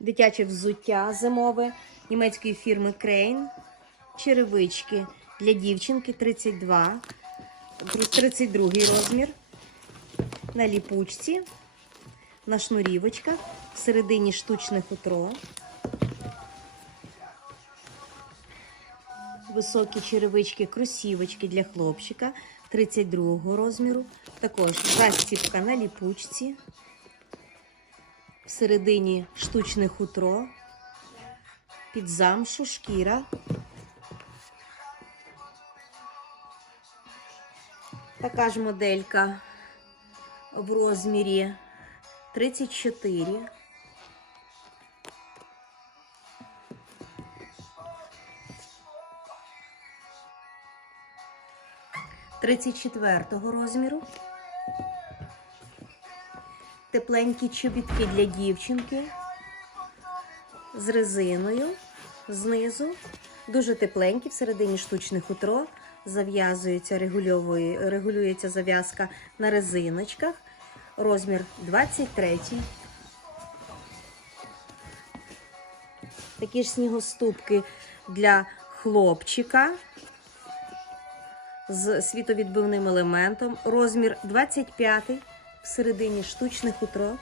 Дитяче взуття зимове німецької фірми Крейн. Черевички для дівчинки 32, 32 розмір. На ліпучці, на шнурівочках, всередині штучне хутро. Високі черевички, кросівочки для хлопчика 32 розміру. Також застібка на ліпучці. Всередині штучне хутро, під замшу, шкіра. Така ж моделька в розмірі 34. Тридцять четвертого розміру. Тепленькі чобітки для дівчинки з резиною знизу. Дуже тепленькі, всередині штучне хутро. Зав'язується, регулюється зав'язка на резиночках. Розмір 23. Такі ж снігоступки для хлопчика з світовідбивним елементом. Розмір 25. Всередині штучне хутро.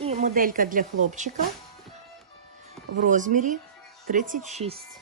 І моделька для хлопчика в розмірі 36.